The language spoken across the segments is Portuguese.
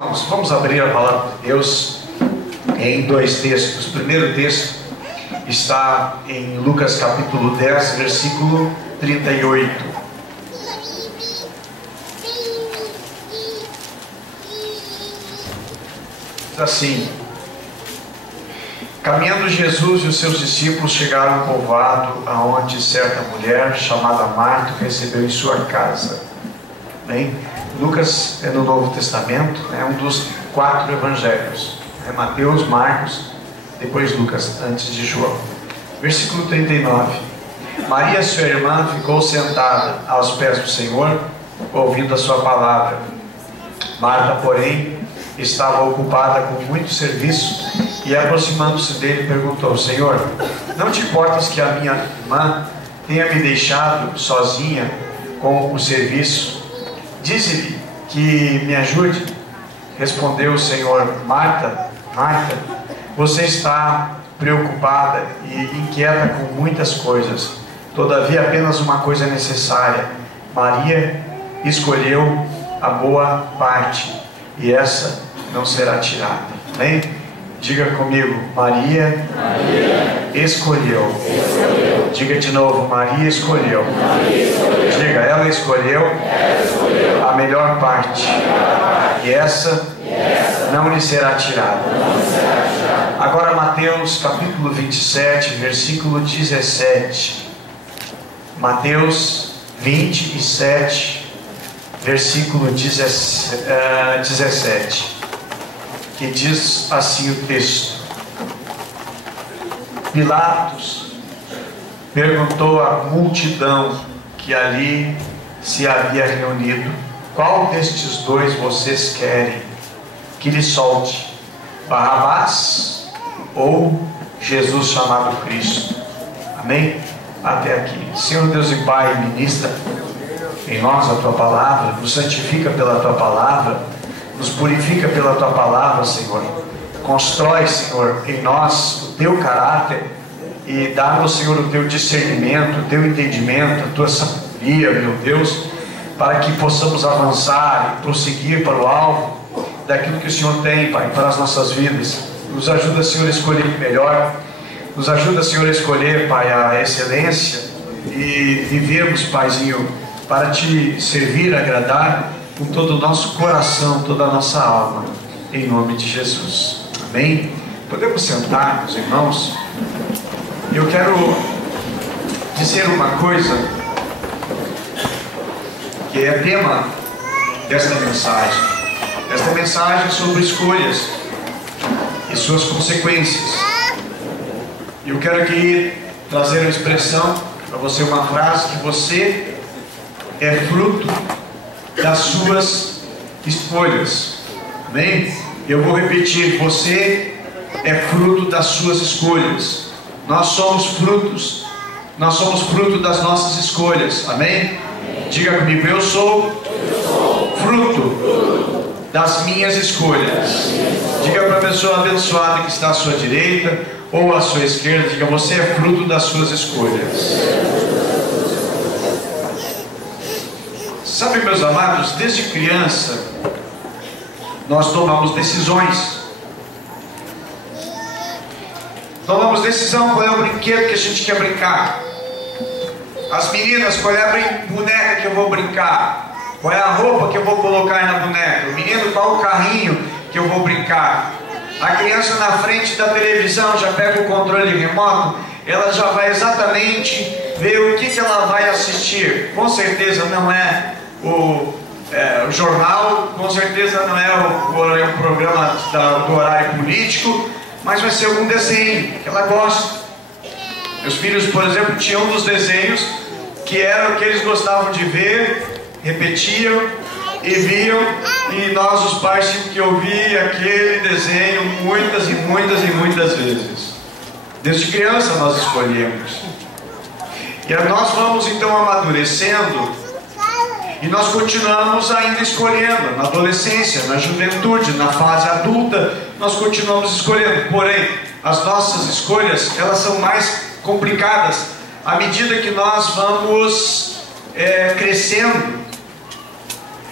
Vamos abrir a palavra de Deus em dois textos. O primeiro texto está em Lucas capítulo 10, versículo 38. Diz assim: caminhando Jesus e os seus discípulos chegaram a um povoado aonde certa mulher chamada Marta recebeu em sua casa. Bem, Lucas é no Novo Testamento, é um dos 4 evangelhos. É Mateus, Marcos, depois Lucas, antes de João. Versículo 39. Maria, sua irmã, ficou sentada aos pés do Senhor, ouvindo a sua palavra. Marta, porém, estava ocupada com muito serviço e, aproximando-se dele, perguntou: Senhor, não te importas que a minha irmã tenha me deixado sozinha com o serviço? Dize-lhe que me ajude. Respondeu o Senhor: Marta, Marta, você está preocupada e inquieta com muitas coisas. Todavia apenas uma coisa é necessária. Maria escolheu a boa parte, e essa não será tirada. Amém? Diga comigo: Maria escolheu. Diga de novo: Maria escolheu. Diga: ela escolheu a melhor parte, e essa não lhe será tirada. Agora Mateus capítulo 27, versículo 17. Mateus 27, versículo 17, que diz assim o texto: Pilatos perguntou à multidão que ali se havia reunido: qual destes dois vocês querem que lhe solte? Barrabás ou Jesus chamado Cristo? Amém? Até aqui. Senhor Deus e Pai, ministra em nós a Tua palavra, nos santifica pela Tua palavra, nos purifica pela Tua palavra, Senhor. Constrói, Senhor, em nós o Teu caráter e dá-nos, Senhor, o Teu discernimento, o Teu entendimento, a Tua sabedoria, meu Deus, para que possamos avançar e prosseguir para o alvo daquilo que o Senhor tem, Pai, para as nossas vidas. Nos ajuda, Senhor, a escolher o melhor. Nos ajuda, Senhor, a escolher, Pai, a excelência e vivermos, Paizinho, para Te servir, agradar com todo o nosso coração, toda a nossa alma, em nome de Jesus. Amém? Podemos sentar, meus irmãos? Eu quero dizer uma coisa que é tema desta mensagem. Esta mensagem é sobre escolhas e suas consequências. E eu quero aqui trazer uma expressão para você, uma frase: que você é fruto das suas escolhas. Amém? Eu vou repetir: você é fruto das suas escolhas. Nós somos fruto das nossas escolhas. Amém? Diga comigo: eu sou fruto das minhas escolhas. Diga para a pessoa abençoada que está à sua direita ou à sua esquerda, diga: você é fruto das suas escolhas. Sabe, meus amados, desde criança nós tomamos decisões. Tomamos decisão qual é o brinquedo que a gente quer brincar. As meninas, qual é a boneca que eu vou brincar? Qual é a roupa que eu vou colocar na boneca? O menino, qual o carrinho que eu vou brincar? A criança na frente da televisão já pega o controle remoto, ela já vai exatamente ver o que ela vai assistir. Com certeza não é o jornal, com certeza não é o programa do horário político, mas vai ser algum desenho que ela gosta. Meus filhos, por exemplo, tinham um dos desenhos que era o que eles gostavam de ver, repetiam e viam, e nós, os pais, tínhamos que ouvir aquele desenho muitas e muitas e muitas vezes. Desde criança nós escolhemos. E nós vamos então amadurecendo e nós continuamos ainda escolhendo. Na adolescência, na juventude, na fase adulta, nós continuamos escolhendo. Porém, as nossas escolhas, elas são mais complicadas à medida que nós vamos crescendo.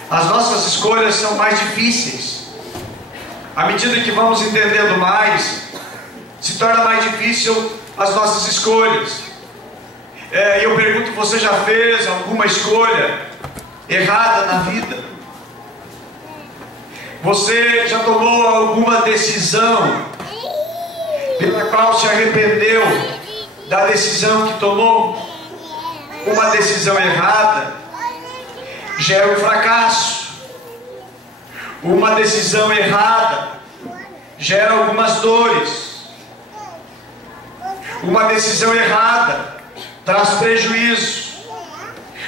As nossas escolhas são mais difíceis. À medida que vamos entendendo mais, se torna mais difícil as nossas escolhas. E eu pergunto, você já fez alguma escolha errada na vida? Você já tomou alguma decisão pela qual se arrependeu da decisão que tomou? Uma decisão errada gera um fracasso. Uma decisão errada gera algumas dores. Uma decisão errada traz prejuízo.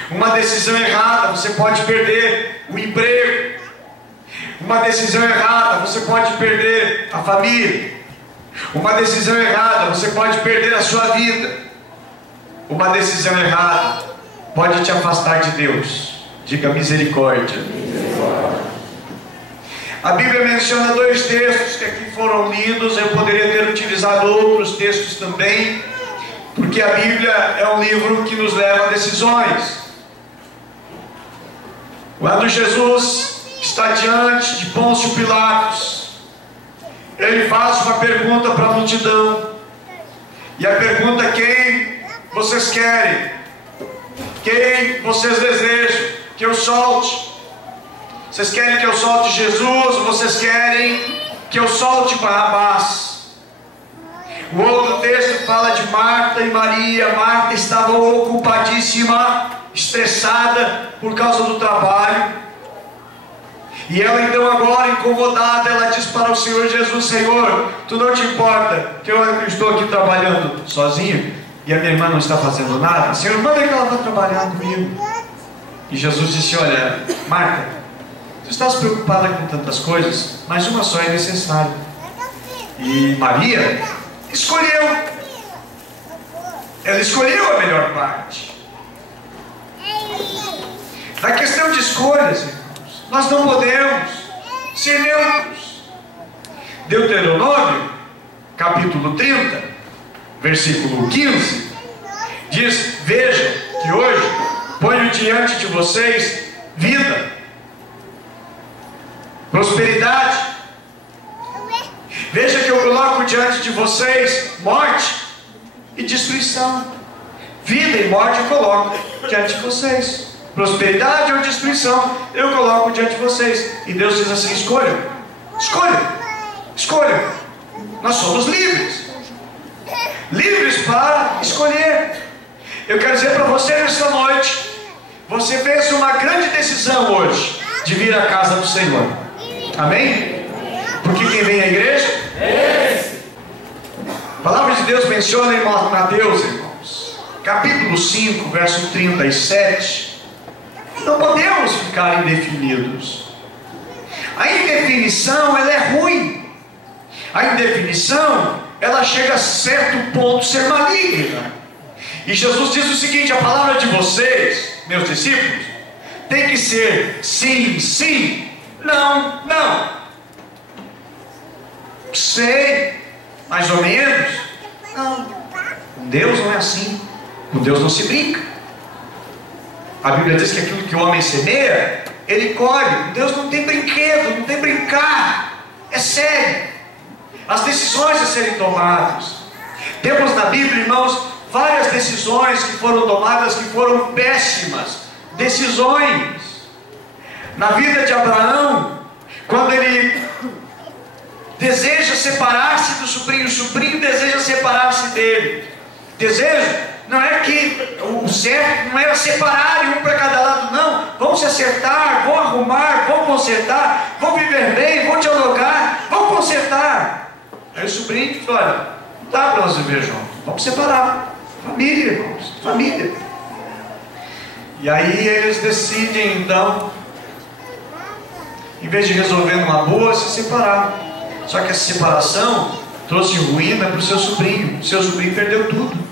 Uma decisão errada, você pode perder o emprego. Uma decisão errada, você pode perder a família. Uma decisão errada, você pode perder a sua vida. Uma decisão errada pode te afastar de Deus. Diga misericórdia. A Bíblia menciona 2 textos que aqui foram lidos. Eu poderia ter utilizado outros textos também, porque a Bíblia é um livro que nos leva a decisões. Quando Jesus está diante de Pôncio Pilatos, ele faz uma pergunta para a multidão. E a pergunta é: quem vocês querem? Quem vocês desejam que eu solte? Vocês querem que eu solte Jesus ou vocês querem que eu solte Barrabás? O outro texto fala de Marta e Maria. Marta estava ocupadíssima, estressada por causa do trabalho. E ela então agora incomodada, ela diz para o Senhor Jesus: Senhor, tu não te importa que eu estou aqui trabalhando sozinho e a minha irmã não está fazendo nada? Senhor, manda que ela vá trabalhar comigo. E Jesus disse: olha, Marta, tu estás preocupada com tantas coisas, mas uma só é necessária. E Maria escolheu. Ela escolheu a melhor parte. Na questão de escolhas, irmãos, nós não podemos ser neutros. Deuteronômio, capítulo 30, versículo 15, diz: vejam que hoje ponho diante de vocês vida, prosperidade. Veja que eu coloco diante de vocês morte e destruição. Vida e morte eu coloco diante de vocês. Prosperidade ou destruição eu coloco diante de vocês. E Deus diz assim: escolham, escolham, escolham. Nós somos livres, livres para escolher. Eu quero dizer para você nessa noite, você fez uma grande decisão hoje de vir à casa do Senhor. Amém? Porque quem vem à igreja? A palavra de Deus menciona em Mateus, irmãos, capítulo 5, verso 37. Não podemos ficar indefinidos. A indefinição, ela é ruim. A indefinição, ela chega a certo ponto ser maligna. E Jesus diz o seguinte: a palavra de vocês, meus discípulos, tem que ser sim, sim, não, não. Sei, mais ou menos. Não. Com Deus não é assim. Com Deus não se brinca. A Bíblia diz que aquilo que o homem semeia, ele colhe. Com Deus não tem brinquedo, não tem brincar. É sério. As decisões a serem tomadas. Temos na Bíblia, irmãos, várias decisões que foram tomadas que foram péssimas. Decisões. Na vida de Abraão, quando ele deseja separar-se do sobrinho, o sobrinho deseja separar-se dele. Desejo não é que o certo não era separar um para cada lado, não. Vão se acertar, vão arrumar, vão consertar, vão viver bem, vão dialogar, vão consertar. Aí o sobrinho diz: olha, não dá para nós viver juntos, vamos separar. Família, irmãos, família. E aí eles decidem então, em vez de resolver numa boa, se separar. Só que essa separação trouxe ruína para o seu sobrinho. O seu sobrinho perdeu tudo.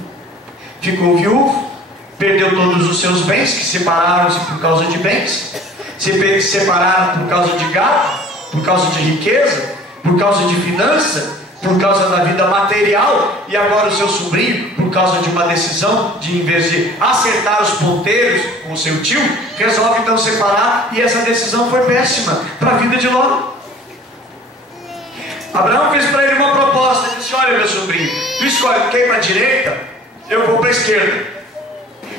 Ficou viúvo, perdeu todos os seus bens, que separaram-se por causa de bens, se separaram por causa de gado, por causa de riqueza, por causa de finança, por causa da vida material. E agora o seu sobrinho, por causa de uma decisão de, em vez de acertar os ponteiros com o seu tio, resolve então separar. E essa decisão foi péssima para a vida de Ló. Abraão fez para ele uma proposta. Ele disse: olha, meu sobrinho, tu escolhe, tu quer ir para a direita? Eu vou para a esquerda.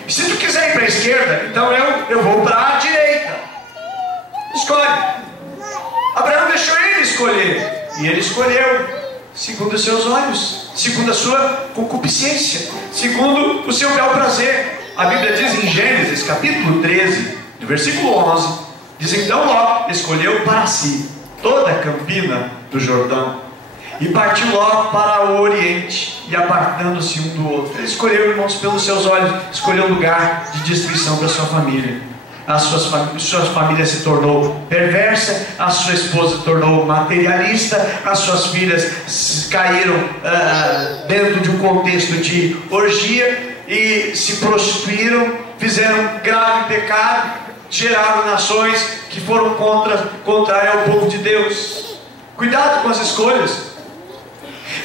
E se tu quiser ir para a esquerda, então eu vou para a direita. Escolhe. Abraão deixou ele escolher. E ele escolheu segundo os seus olhos, segundo a sua concupiscência, segundo o seu bel prazer. A Bíblia diz em Gênesis capítulo 13, no versículo 11, diz: então Ló escolheu para si toda a campina do Jordão e partiu Ló para o oriente, e apartando-se um do outro. Ele escolheu, irmãos, pelos seus olhos, escolheu um lugar de destruição para sua família. Sua família se tornou perversa, a sua esposa se tornou materialista, as suas filhas caíram dentro de um contexto de orgia e se prostituíram, fizeram grave pecado, geraram nações que foram contrárias ao povo de Deus. Cuidado com as escolhas.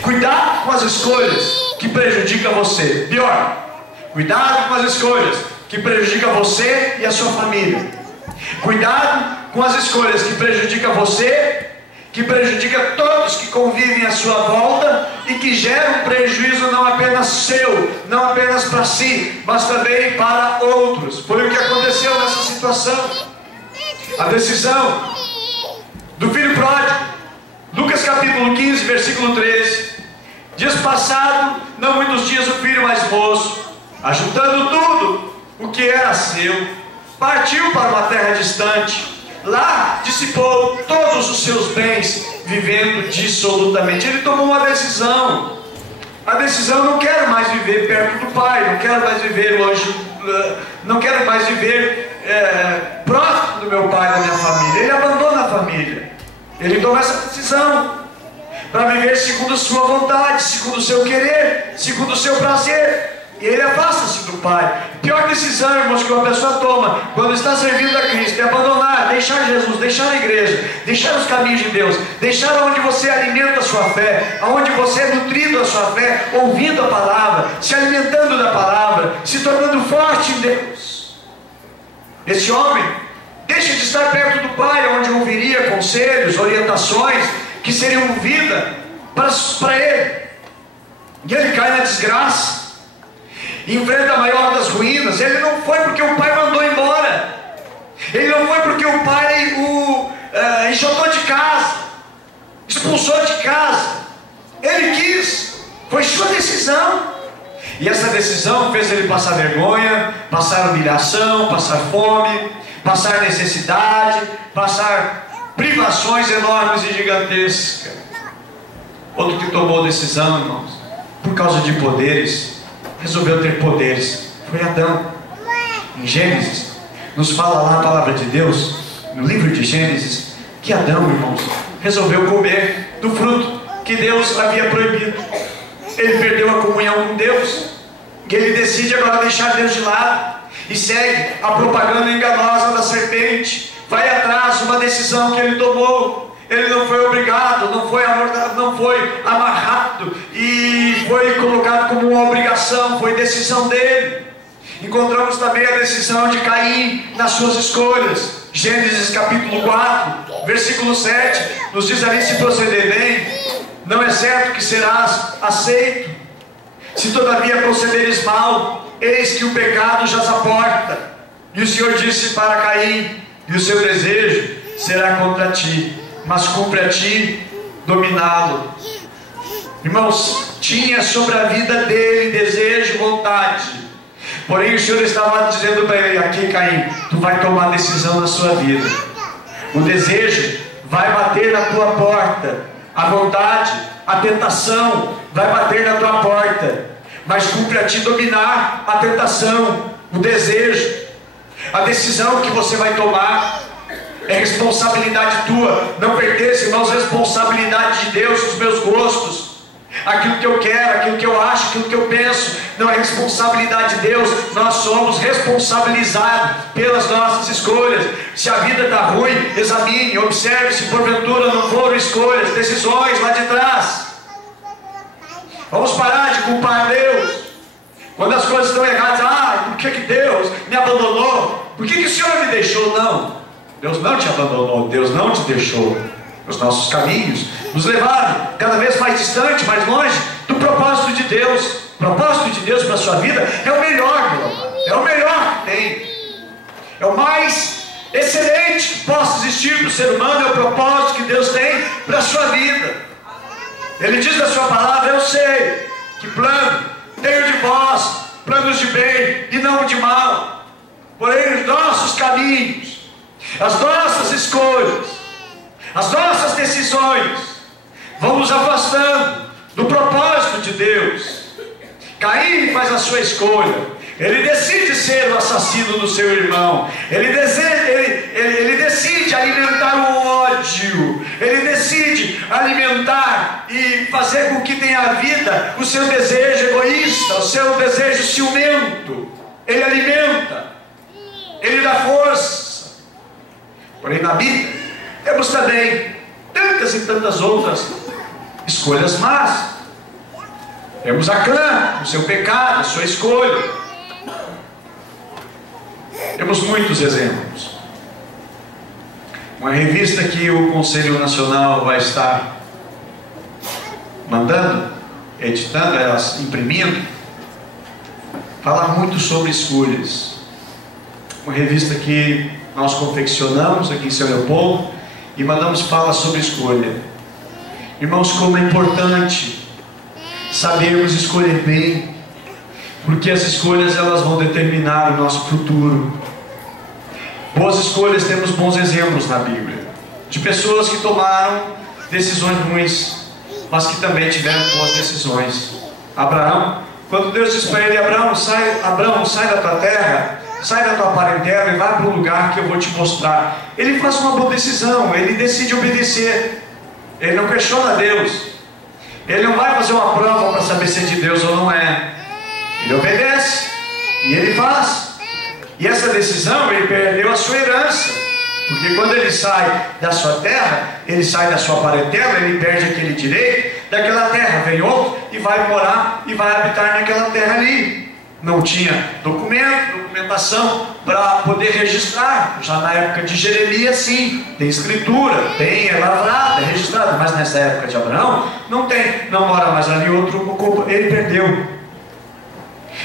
Cuidado com as escolhas que prejudicam você. Pior, cuidado com as escolhas que prejudicam você e a sua família. Cuidado com as escolhas que prejudicam você, que prejudicam todos que convivem à sua volta e que geram prejuízo não apenas seu, não apenas para si, mas também para outros. Foi o que aconteceu nessa situação. A decisão do filho pródigo. Lucas capítulo 15, versículo 13. Dias passado, não muitos dias, o filho mais moço, ajuntando tudo o que era seu, partiu para uma terra distante. Lá dissipou todos os seus bens, vivendo dissolutamente. Ele tomou uma decisão. A decisão: não quero mais viver perto do pai, não quero mais viver longe, não quero mais viver próximo do meu pai, da minha família. Ele abandona a família. Ele toma essa decisão para viver segundo a sua vontade, segundo o seu querer, segundo o seu prazer. E ele afasta-se do pai. Pior decisão, irmãos, que uma pessoa toma quando está servindo a Cristo é abandonar, deixar Jesus, deixar a igreja, deixar os caminhos de Deus, deixar onde você alimenta a sua fé, onde você é nutrido a sua fé, ouvindo a palavra, se alimentando da palavra, se tornando forte em Deus. Esse homem deixa de estar perto do pai, onde ouviria conselhos, orientações que seriam vida para ele. E ele cai na desgraça, enfrenta a maior das ruínas. Ele não foi porque o pai mandou embora, ele não foi porque o pai o enxotou de casa, expulsou de casa. Ele quis, foi sua decisão. E essa decisão fez ele passar vergonha, passar humilhação, passar fome, passar necessidade, passar privações enormes e gigantescas. Outro que tomou decisão, irmãos, por causa de poderes, resolveu ter poderes, foi Adão. Em Gênesis, nos fala lá a palavra de Deus, no livro de Gênesis, que Adão, irmãos, resolveu comer do fruto que Deus havia proibido. Ele perdeu a comunhão com Deus, e ele decide agora deixar Deus de lado, e segue a propaganda enganosa da serpente, vai atrás de uma decisão que ele tomou. Ele não foi obrigado, não foi amarrado e foi colocado como uma obrigação, foi decisão dele. Encontramos também a decisão de Caim nas suas escolhas. Gênesis capítulo 4, versículo 7, nos diz ali: se proceder bem, não é certo que serás aceito. Se todavia procederes mal, eis que o pecado jaz à porta. E o Senhor disse para Caim: e o seu desejo será contra ti, mas cumpre a ti dominá-lo. Irmãos, tinha sobre a vida dele desejo, vontade. Porém o Senhor estava dizendo para ele: aqui, Caim, tu vai tomar decisão na sua vida. O desejo vai bater na tua porta, a vontade, a tentação vai bater na tua porta, mas cumpre a ti dominar a tentação, o desejo. A decisão que você vai tomar é responsabilidade tua, não pertence, irmãos, responsabilidade de Deus, os meus gostos, aquilo que eu quero, aquilo que eu acho, aquilo que eu penso, não é responsabilidade de Deus. Nós somos responsabilizados pelas nossas escolhas. Se a vida está ruim, examine, observe se porventura não foram escolhas, decisões lá de trás. Vamos parar de culpar Deus quando as coisas estão erradas. Por que Deus me abandonou? Por que o Senhor me deixou? Não, Deus não te abandonou, Deus não te deixou. Os nossos caminhos nos levaram cada vez mais distante, mais longe do propósito de Deus. O propósito de Deus para a sua vida é o melhor, meu amado. É o melhor que tem. É o mais excelente que possa existir para o ser humano. É o propósito que Deus tem para a sua vida. Ele diz na sua palavra: eu sei que plano tenho de vós, planos de bem e não de mal. Porém os nossos caminhos, as nossas escolhas, as nossas decisões vão nos afastando do propósito de Deus. Caim faz a sua escolha. Ele decide ser o assassino do seu irmão. Ele decide alimentar o ódio. Ele decide alimentar e fazer com que tenha a vida o seu desejo egoísta, o seu desejo ciumento. Ele alimenta. Ele dá força. Porém na Bíblia temos também tantas e tantas outras escolhas más. Temos Acã, o seu pecado, a sua escolha. Temos muitos exemplos. Uma revista que o Conselho Nacional vai estar mandando, editando, elas imprimindo, fala muito sobre escolhas. Uma revista que nós confeccionamos aqui em São Leopoldo e mandamos falar sobre escolha. Irmãos, como é importante sabermos escolher bem, porque as escolhas elas vão determinar o nosso futuro. Boas escolhas, temos bons exemplos na Bíblia, de pessoas que tomaram decisões ruins, mas que também tiveram boas decisões. Abraão, quando Deus disse para ele: Abraão, sai da tua terra, sai da tua parentela e vai para o lugar que eu vou te mostrar. Ele faz uma boa decisão, ele decide obedecer, ele não questiona Deus, ele não vai fazer uma prova para saber se é de Deus ou não é. Ele obedece e ele faz. E essa decisão, ele perdeu a sua herança, porque quando ele sai da sua terra, ele sai da sua parentela, ele perde aquele direito daquela terra. Vem outro e vai morar e vai habitar naquela terra ali. Não tinha documentação para poder registrar. Já na época de Jeremias, sim, tem escritura, tem, é lavrada, é registrada. Mas nessa época de Abraão, não tem, não mora mais ali. Outro, ele perdeu.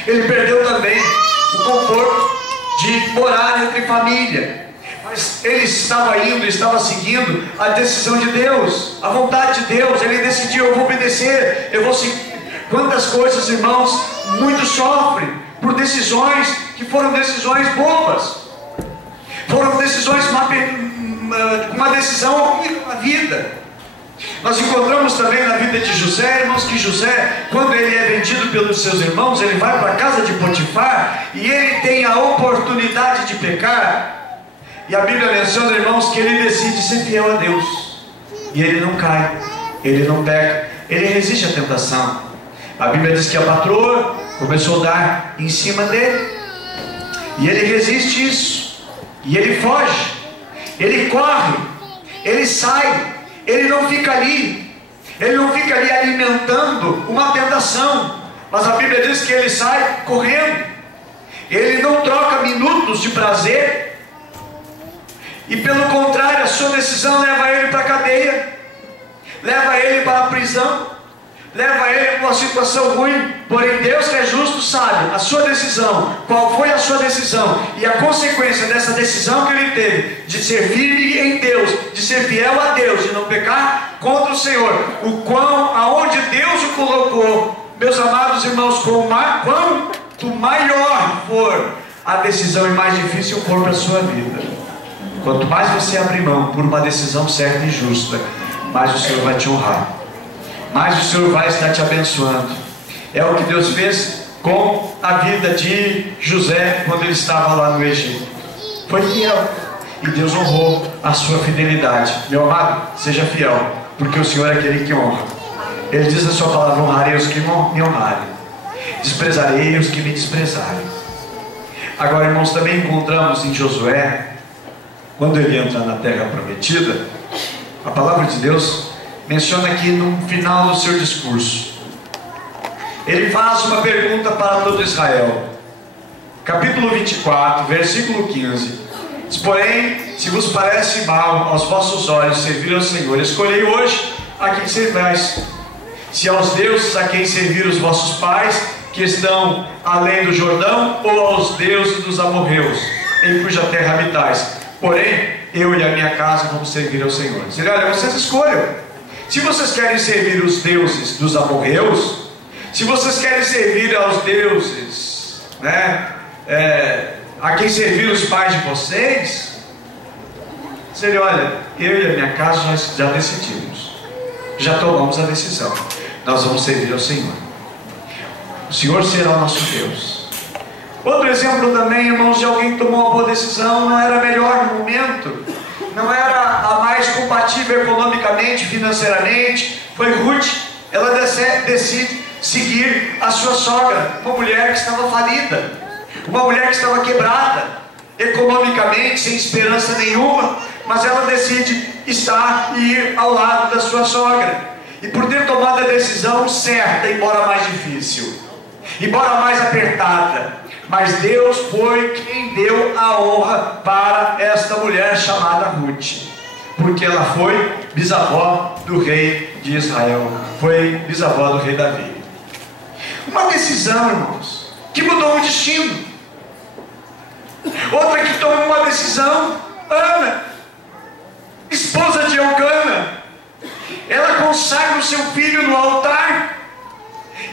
Ele perdeu também o conforto de morar entre família. Mas ele estava seguindo a decisão de Deus, a vontade de Deus. Ele decidiu: eu vou obedecer, eu vou seguir. Quantas coisas, irmãos, muitos sofrem por decisões que foram decisões bobas, foram decisões, uma decisão ruim na vida. Nós encontramos também na vida de José, irmãos, que José, quando ele é vendido pelos seus irmãos, ele vai para a casa de Potifar e ele tem a oportunidade de pecar. E a Bíblia menciona, irmãos, que ele decide ser fiel a Deus. E ele não cai, ele não peca, ele resiste à tentação. A Bíblia diz que a patroa começou a dar em cima dele. E ele resiste isso. E ele foge, ele corre, ele sai. Ele não fica ali alimentando uma tentação, mas a Bíblia diz que ele sai correndo. Ele não troca minutos de prazer, e pelo contrário, a sua decisão leva ele para a cadeia, leva ele para a prisão, leva ele para uma situação ruim. Porém Deus, que é justo, sabe a sua decisão, qual foi a sua decisão, e a consequência dessa decisão que ele teve, de ser firme em Deus, de ser fiel a Deus, de não pecar contra o Senhor, aonde Deus o colocou. Meus amados irmãos, quanto maior for a decisão e mais difícil for para a sua vida, quanto mais você abrir mão por uma decisão certa e justa, mais o Senhor vai te honrar, mais o Senhor vai estar te abençoando. É o que Deus fez com a vida de José quando ele estava lá no Egito. Foi fiel, e Deus honrou a sua fidelidade. Meu amado, seja fiel, porque o Senhor é aquele que honra. Ele diz na sua palavra: honrarei os que me honrarem, desprezarei os que me desprezarem. Agora, irmãos, também encontramos em Josué, quando ele entra na terra prometida, a palavra de Deus menciona aqui no final do seu discurso, ele faz uma pergunta para todo Israel. Capítulo 24, versículo 15. Diz: porém, se vos parece mal aos vossos olhos servir ao Senhor, escolhei hoje a quem servais. Se aos deuses a quem servir os vossos pais, que estão além do Jordão, ou aos deuses dos amorreus, em cuja terra habitais. Porém, eu e a minha casa vamos servir ao Senhor. Ele, olha, vocês escolham. Se vocês querem servir os deuses dos amorreus, se vocês querem servir aos deuses, né, a quem servir os pais de vocês, ele, olha, eu e a minha casa já decidimos, já tomamos a decisão, nós vamos servir ao Senhor. O Senhor será o nosso Deus. Outro exemplo também, irmãos, de alguém que tomou uma boa decisão, não era melhor no momento, não era a mais compatível economicamente, financeiramente, foi Ruth. Ela decide seguir a sua sogra, uma mulher que estava falida, uma mulher que estava quebrada, economicamente, sem esperança nenhuma, mas ela decide estar e ir ao lado da sua sogra, e por ter tomado a decisão certa, embora mais difícil, embora mais apertada, mas Deus foi quem deu a honra para esta mulher chamada Ruth, porque ela foi bisavó do rei de Israel, foi bisavó do rei Davi. Uma decisão, irmãos, que mudou o destino. Outra que tomou uma decisão, Ana, esposa de Elcana. Ela consagra o seu filho no altar,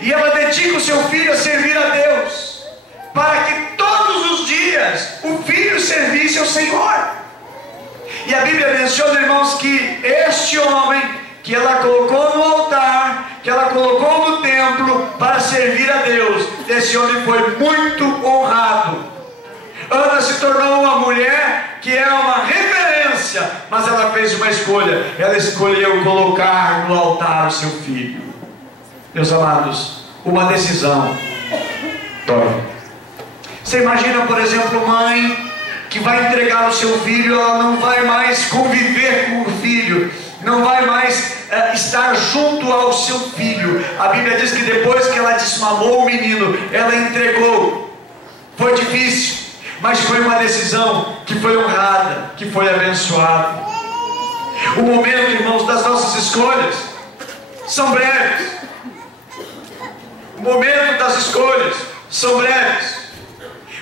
e ela dedica o seu filho a servir a Deus, para que todos os dias o filho servisse ao Senhor. E a Bíblia menciona, irmãos, que este homem que ela colocou no altar, que ela colocou no templo para servir a Deus, esse homem foi muito honrado. Ana se tornou uma mulher que é uma referência, mas ela fez uma escolha. Ela escolheu colocar no altar o seu filho. Meus amados, uma decisão dói. Você imagina, por exemplo, mãe que vai entregar o seu filho, ela não vai mais conviver com o filho, não vai mais estar junto ao seu filho. A Bíblia diz que depois que ela desmamou o menino, ela entregou. Foi difícil, mas foi uma decisão que foi honrada, que foi abençoada. O momento, irmãos, das nossas escolhas são breves. O momento das escolhas são breves,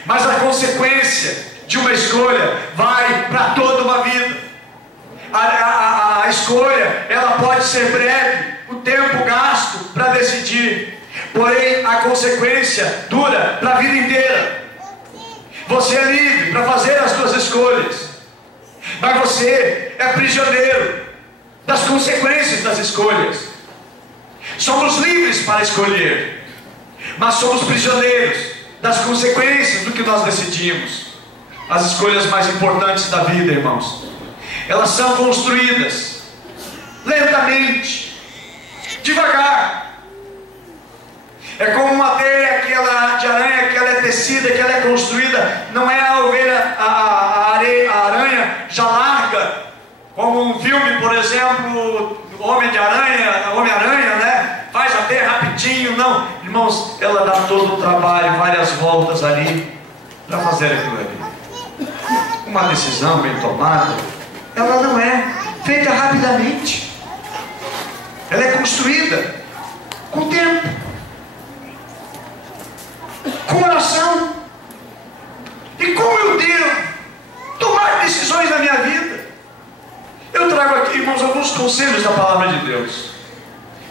mas a consequência de uma escolha vai para toda uma vida. A escolha, ela pode ser breve, o tempo gasto para decidir, porém a consequência dura para a vida inteira. Você é livre para fazer as suas escolhas, mas você é prisioneiro das consequências das escolhas. Somos livres para escolher, mas somos prisioneiros das consequências do que nós decidimos. As escolhas mais importantes da vida, irmãos, elas são construídas lentamente, devagar. É como uma teia de aranha que ela é tecida, que ela é construída. Não é a ovelha, a aranha já larga, como um filme, por exemplo, Homem-Aranha, né? Faz a teia rapidinho. Não, irmãos, ela dá todo o trabalho, várias voltas ali para fazer aquilo ali. Uma decisão bem tomada, ela não é feita rapidamente, ela é construída com tempo, com oração. E como eu devo tomar decisões na minha vida? Eu trago aqui, irmãos, alguns conselhos da palavra de Deus.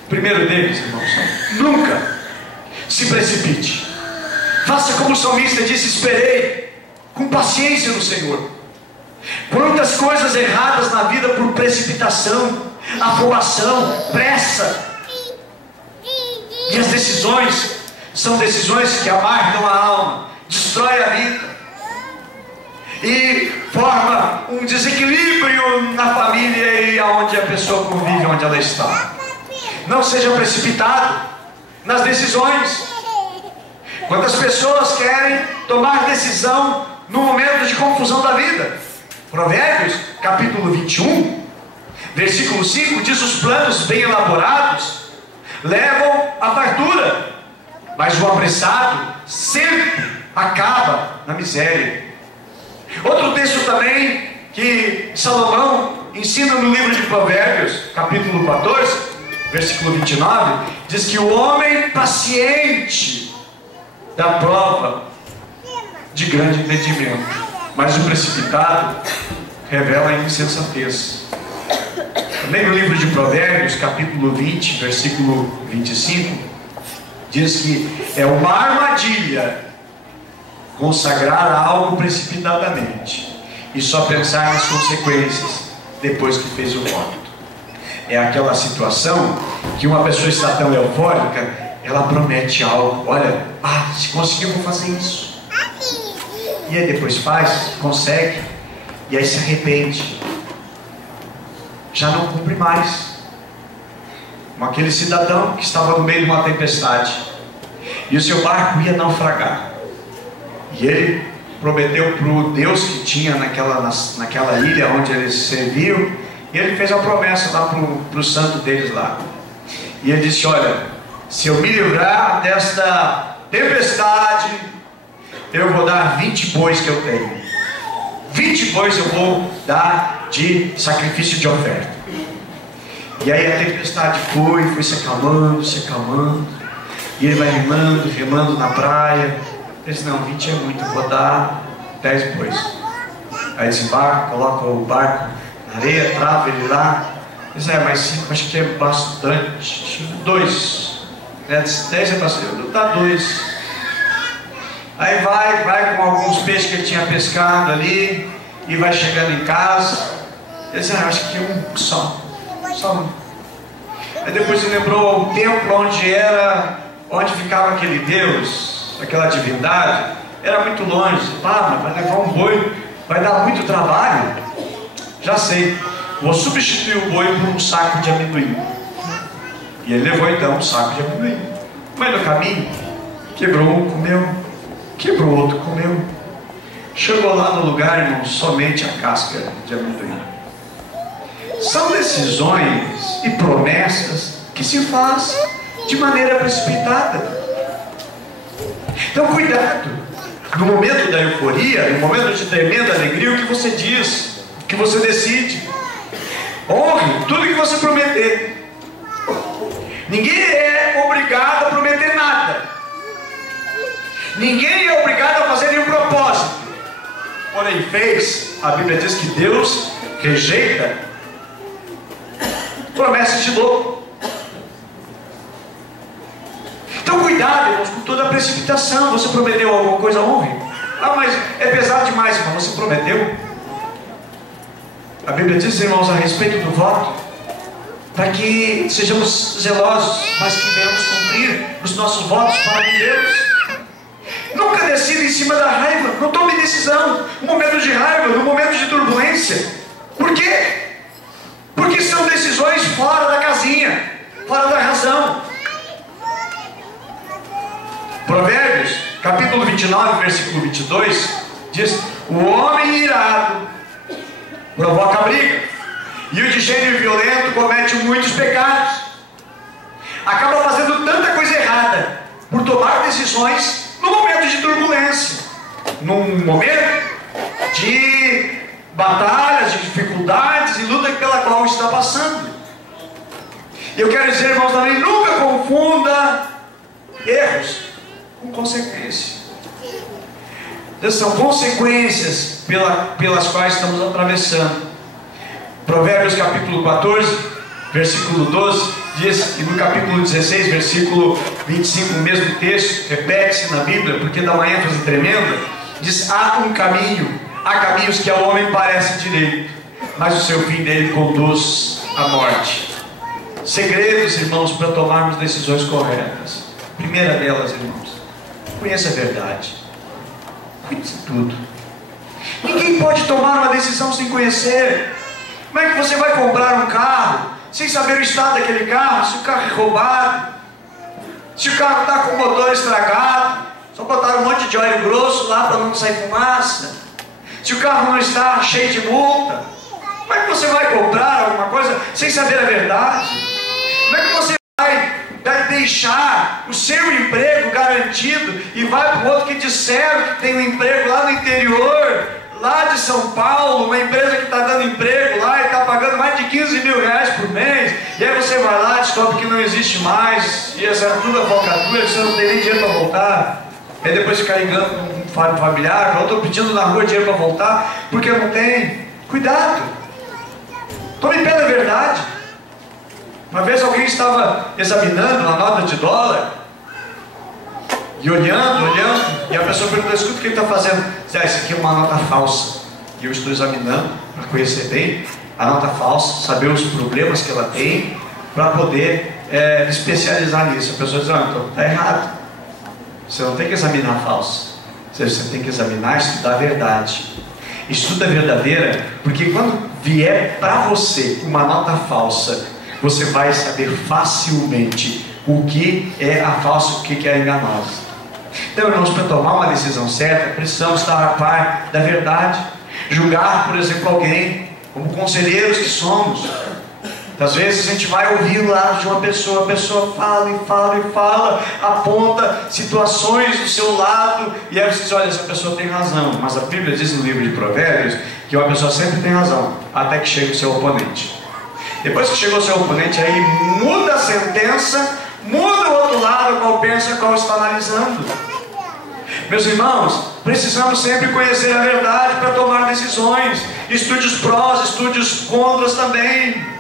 O primeiro deles, irmãos, nunca se precipite. Faça como o salmista disse: esperei com paciência no Senhor. Quantas coisas erradas na vida por precipitação, afobação, pressa. E as decisões são decisões que amargam a alma, destrói a vida e forma um desequilíbrio na família e aonde a pessoa convive, onde ela está. Não seja precipitado nas decisões. Quantas pessoas querem tomar decisão no momento de confusão da vida? Provérbios, capítulo 21, versículo 5, diz: os planos bem elaborados levam à fartura, mas o apressado sempre acaba na miséria. Outro texto também que Salomão ensina no livro de Provérbios, capítulo 14, versículo 29, diz que o homem paciente dá prova de grande entendimento, mas o precipitado revela a insensatez. Também no livro de Provérbios, capítulo 20, versículo 25, diz que é uma armadilha consagrar algo precipitadamente e só pensar nas consequências depois que fez o voto. É aquela situação que uma pessoa está tão eufórica, ela promete algo, olha, se conseguir eu vou fazer isso, e aí depois faz, consegue, e aí se arrepende, já não cumpre mais. Como aquele cidadão que estava no meio de uma tempestade e o seu barco ia naufragar, e ele prometeu para o Deus que tinha naquela ilha onde eles serviam, e ele fez a promessa lá para o santo deles lá, e ele disse, olha, se eu me livrar desta tempestade, eu vou dar 20 bois que eu tenho, 20 bois eu vou dar de sacrifício de oferta. E aí a tempestade foi se acalmando, e ele vai remando na praia. Ele disse, não, 20 é muito, vou dar 10 bois. Aí desembarca, coloca o barco na areia, trava ele lá. Ele diz, mas 5 acho que é bastante, 2, 10 é bastante, dá 2. Aí vai com alguns peixes que ele tinha pescado ali, e vai chegando em casa. Ele diz, acho que só um. Aí depois ele lembrou o templo onde ficava aquele Deus, aquela divindade, era muito longe. Mas vai levar um boi, vai dar muito trabalho. Já sei, vou substituir o boi por um saco de amendoim. E ele levou então um saco de amendoim. Mas no caminho, quebrou um, comeu, quebrou outro, comeu. Chegou lá no lugar, irmão, somente a casca de amendoim. São decisões e promessas que se faz de maneira precipitada. Então cuidado, no momento da euforia, no momento de tremenda alegria, o que você diz, o que você decide. Honre tudo que você prometer. Ninguém é obrigado a prometer nada. Ninguém é obrigado a fazer nenhum propósito. Porém fez, a Bíblia diz que Deus rejeita promessas de louco. Então cuidado, irmãos, com toda a precipitação. Você prometeu alguma coisa, honre. Mas é pesado demais, irmão, você prometeu. A Bíblia diz, irmãos, a respeito do voto, para que sejamos zelosos, mas que devemos cumprir os nossos votos para com Deus. Nunca decida em cima da raiva. Não tome decisão no momento de raiva, no momento de turbulência. Por quê? Porque são decisões fora da casinha, fora da razão. Provérbios, capítulo 29, versículo 22, diz, o homem irado provoca briga, e o de gênio violento comete muitos pecados. Acaba fazendo tanta coisa errada por tomar decisões no momento de turbulência, num momento de batalhas, de dificuldades e luta pela qual está passando. Eu quero dizer, irmãos, também, nunca confunda erros com consequência. São consequências pelas quais estamos atravessando. Provérbios capítulo 14, versículo 12, diz, e no capítulo 16, versículo 25, o mesmo texto, repete-se na Bíblia, porque dá uma ênfase tremenda, diz, há caminhos que ao homem parecem direito, mas o seu fim dele conduz à morte. Segredos, irmãos, para tomarmos decisões corretas. Primeira delas, irmãos, conheça a verdade. Cuide de tudo. Ninguém pode tomar uma decisão sem conhecer. Como é que você vai comprar um carro sem saber o estado daquele carro? Se o carro é roubado, se o carro está com o motor estragado, só botaram um monte de óleo grosso lá para não sair fumaça, se o carro não está cheio de multa, como é que você vai comprar alguma coisa sem saber a verdade? Como é que você vai deixar o seu emprego garantido e vai para o outro que disseram que tem um emprego lá no interior, lá de São Paulo, uma empresa que está dando emprego lá e está pagando mais de 15 mil reais por mês, e aí você vai lá, descobre que não existe mais, e essa é tudo a falcatrua, você não tem nem dinheiro para voltar, e aí depois fica ligando com um familiar, eu estou pedindo na rua dinheiro para voltar, porque eu não tenho. Cuidado, tome pé da verdade. Uma vez alguém estava examinando a nota de dólar, e olhando, e a pessoa perguntou: escuta, o que ele está fazendo? Isso aqui é uma nota falsa, e eu estou examinando para conhecer bem a nota falsa, saber os problemas que ela tem, para poder especializar nisso. A pessoa diz: não, então está errado, você não tem que examinar a falsa, você tem que examinar, estudar a verdade. Estuda a verdadeira, porque quando vier para você uma nota falsa, você vai saber facilmente o que é a falsa, o que é a enganosa. Então, irmãos, para tomar uma decisão certa, precisamos estar a par da verdade. Julgar, por exemplo, alguém, como conselheiros que somos, às vezes a gente vai ouvir o lado de uma pessoa, a pessoa fala e fala e fala, aponta situações do seu lado, e aí você diz: olha, essa pessoa tem razão. Mas a Bíblia diz no livro de Provérbios que uma pessoa sempre tem razão, até que chega o seu oponente. Depois que chegou o seu oponente, aí muda a sentença, muda o outro lado, qual pensa, qual está analisando. Meus irmãos, precisamos sempre conhecer a verdade para tomar decisões. Estude os prós, estude os contras também.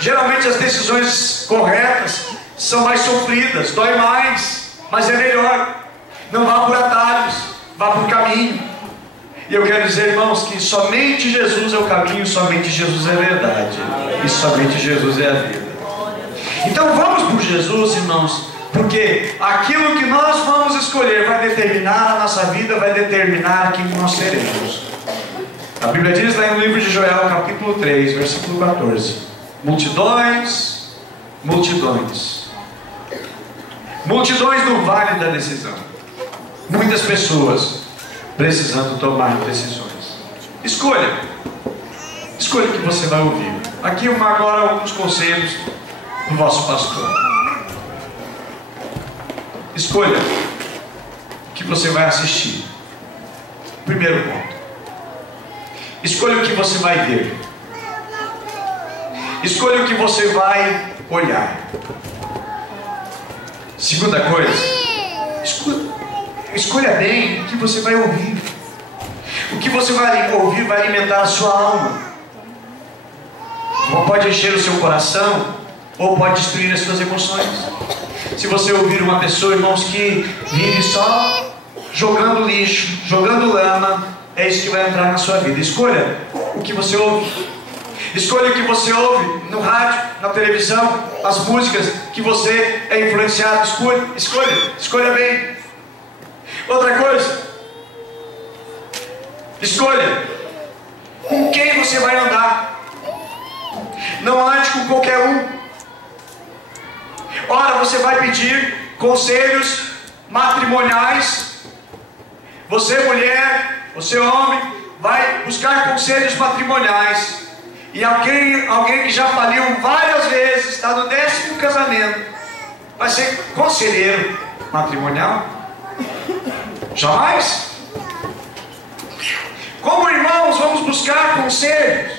Geralmente as decisões corretas são mais sofridas, dói mais, mas é melhor. Não vá por atalhos, vá por caminho. E eu quero dizer, irmãos, que somente Jesus é o caminho, somente Jesus é a verdade, e somente Jesus é a vida. Então vamos por Jesus, irmãos, porque aquilo que nós vamos escolher vai determinar a nossa vida, vai determinar quem nós seremos. A Bíblia diz lá no livro de Joel, capítulo 3, versículo 14: multidões, multidões, multidões no vale da decisão, muitas pessoas precisando tomar decisões. Escolha o que você vai ouvir. Aqui agora alguns conselhos do vosso pastor. Escolha o que você vai assistir. Primeiro ponto: escolha o que você vai ver. Escolha o que você vai olhar. Segunda coisa, escolha bem o que você vai ouvir. O que você vai ouvir vai alimentar a sua alma. Ou pode encher o seu coração, ou pode destruir as suas emoções. Se você ouvir uma pessoa, irmãos, que vive só jogando lixo, jogando lama, é isso que vai entrar na sua vida. Escolha o que você ouve. Escolha o que você ouve no rádio, na televisão, as músicas que você é influenciado. Escolha bem. Outra coisa, escolha com quem você vai andar. Não ande com qualquer um. Ora, você vai pedir conselhos matrimoniais. Você, mulher, você, homem, vai buscar conselhos matrimoniais. E alguém que já faliu várias vezes, está no 10º casamento, vai ser conselheiro matrimonial? Jamais. Como irmãos, vamos buscar conselhos,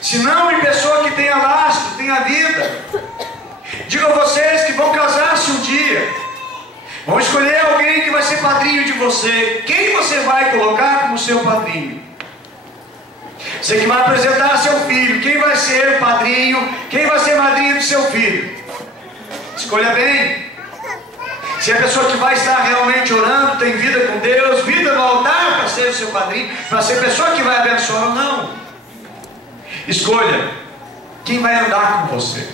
se não em pessoa que tenha lastro, tenha vida. Digo a vocês que vão casar-se um dia, vão escolher alguém que vai ser padrinho de você. Quem você vai colocar como seu padrinho? Você que vai apresentar seu filho, quem vai ser padrinho, quem vai ser madrinha do seu filho? Escolha bem. Se a pessoa que vai estar realmente orando, tem vida com Deus, vida no altar para ser o seu padrinho, para ser a pessoa que vai abençoar ou não. Escolha quem vai andar com você,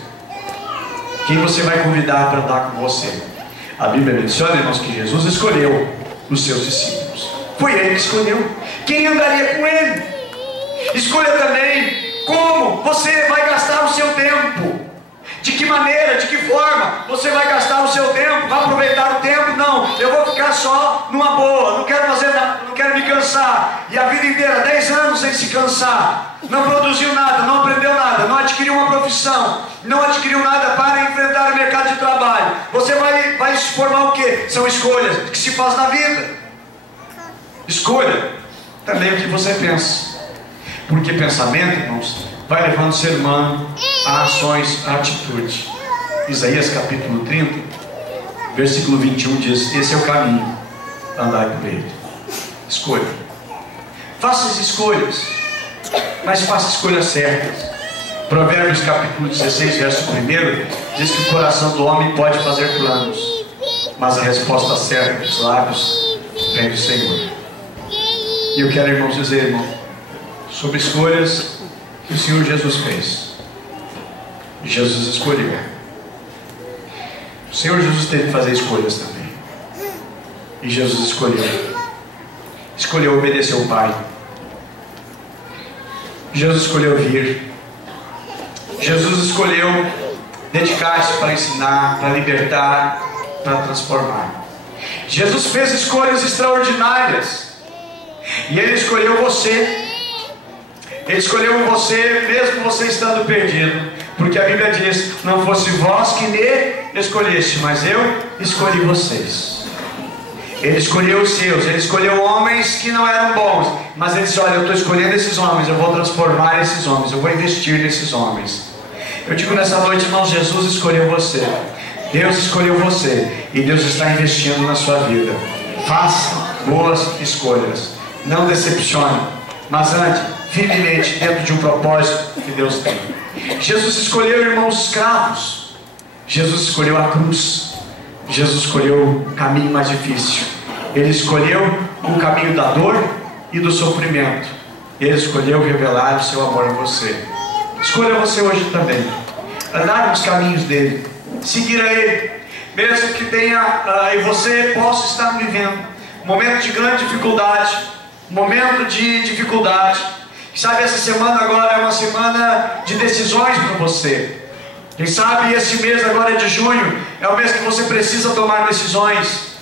quem você vai convidar para andar com você. A Bíblia menciona, irmãos, que Jesus escolheu os seus discípulos. Foi Ele que escolheu. Quem andaria com Ele? Escolha também como você vai gastar o seu tempo. De que maneira, de que forma você vai gastar o seu tempo? Vai aproveitar o tempo? Não, eu vou ficar só numa boa, não quero fazer nada, não quero me cansar. E a vida inteira, 10 anos sem se cansar, não produziu nada, não aprendeu nada, não adquiriu uma profissão, não adquiriu nada para enfrentar o mercado de trabalho. Você vai se formar o quê? São escolhas que se faz na vida. Escolha também o que você pensa. Porque pensamento, irmãos, vai levando o ser humano a ações, a atitude. Isaías capítulo 30, versículo 21 diz: esse é o caminho, andai por ele. Escolha. Faça as escolhas, mas faça escolhas certas. Provérbios capítulo 16, verso 1 diz que o coração do homem pode fazer planos, mas a resposta certa dos lábios vem do Senhor. E eu quero, irmãos, dizer, irmão, sobre escolhas que o Senhor Jesus fez. Jesus escolheu. O Senhor Jesus teve que fazer escolhas também. E Jesus escolheu obedecer ao Pai. Jesus escolheu vir. Jesus escolheu dedicar-se para ensinar, para libertar, para transformar. Jesus fez escolhas extraordinárias. E Ele escolheu você. Ele escolheu você, mesmo você estando perdido. Porque a Bíblia diz: não fosse vós que me escolheste, mas eu escolhi vocês. Ele escolheu os seus. Ele escolheu homens que não eram bons, mas Ele disse: olha, eu estou escolhendo esses homens, eu vou transformar esses homens, eu vou investir nesses homens. Eu digo nessa noite, irmãos, Jesus escolheu você. Deus escolheu você. E Deus está investindo na sua vida. Faça boas escolhas. Não decepcione, mas ande firmemente dentro de um propósito que Deus tem. Jesus escolheu, irmãos, escravos. Jesus escolheu a cruz. Jesus escolheu o caminho mais difícil. Ele escolheu o caminho da dor e do sofrimento. Ele escolheu revelar o seu amor a você. Escolha você hoje também. Andar nos caminhos dele. Seguir a ele. Mesmo que tenha e você possa estar vivendo um momento de grande dificuldade. Um momento de dificuldade. Sabe, essa semana agora é uma semana de decisões para você. Quem sabe esse mês agora de junho é o mês que você precisa tomar decisões.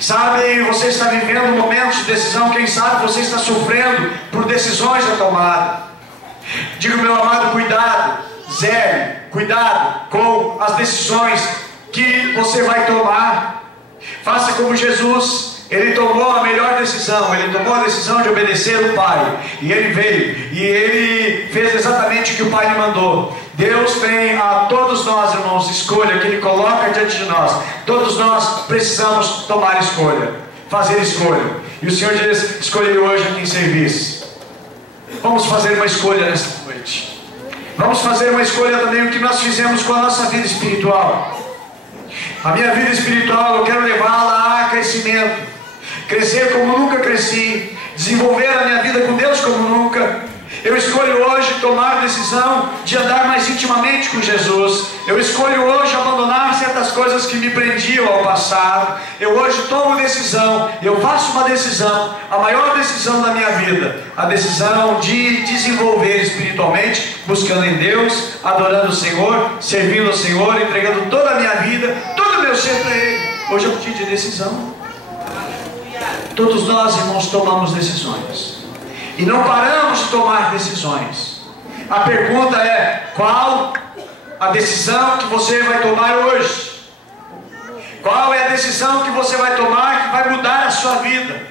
Sabe, você está vivendo um momento de decisão. Quem sabe você está sofrendo por decisões a tomar. Digo, meu amado, cuidado, zere, cuidado com as decisões que você vai tomar. Faça como Jesus. Ele tomou a melhor decisão. Ele tomou a decisão de obedecer o Pai. E Ele veio. E Ele fez exatamente o que o Pai lhe mandou. Deus tem a todos nós, irmãos, escolha que Ele coloca diante de nós. Todos nós precisamos tomar escolha. Fazer escolha. E o Senhor diz: escolhi hoje a quem serviço. Vamos fazer uma escolha nesta noite. Vamos fazer uma escolha também o que nós fizemos com a nossa vida espiritual. A minha vida espiritual, eu quero levá-la a crescimento. Crescer como nunca cresci. Desenvolver a minha vida com Deus como nunca. Eu escolho hoje tomar a decisão de andar mais intimamente com Jesus. Eu escolho hoje abandonar certas coisas que me prendiam ao passado. Eu hoje tomo decisão. Eu faço uma decisão, a maior decisão da minha vida. A decisão de desenvolver espiritualmente, buscando em Deus, adorando o Senhor, servindo ao Senhor, entregando toda a minha vida, todo o meu ser para Ele. Hoje é um dia de decisão. Todos nós, irmãos, tomamos decisões. E não paramos de tomar decisões. A pergunta é: qual a decisão que você vai tomar hoje? Qual é a decisão que você vai tomar que vai mudar a sua vida?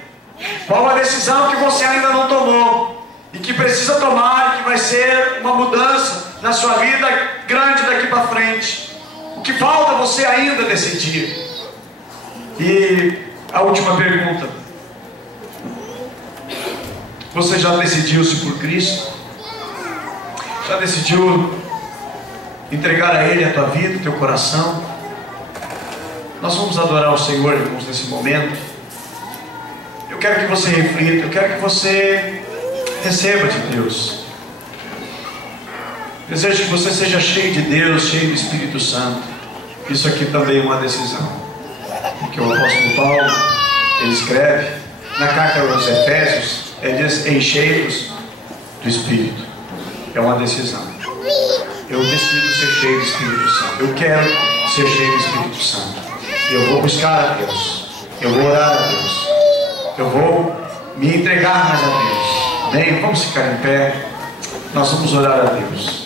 Qual a decisão que você ainda não tomou e que precisa tomar, que vai ser uma mudança na sua vida grande daqui para frente? O que falta você ainda decidir? E a última pergunta: você já decidiu-se por Cristo? Já decidiu entregar a Ele a tua vida, o teu coração? Nós vamos adorar o Senhor, irmãos, nesse momento. Eu quero que você reflita, eu quero que você receba de Deus. Desejo que você seja cheio de Deus, cheio do Espírito Santo. Isso aqui também é uma decisão. Porque o apóstolo Paulo, ele escreve na carta aos Efésios, ele diz: enchei-vos do Espírito. É uma decisão. Eu decido ser cheio do Espírito Santo. Eu quero ser cheio do Espírito Santo. E eu vou buscar a Deus. Eu vou orar a Deus. Eu vou me entregar mais a Deus. Amém? Vamos ficar em pé. Nós vamos orar a Deus.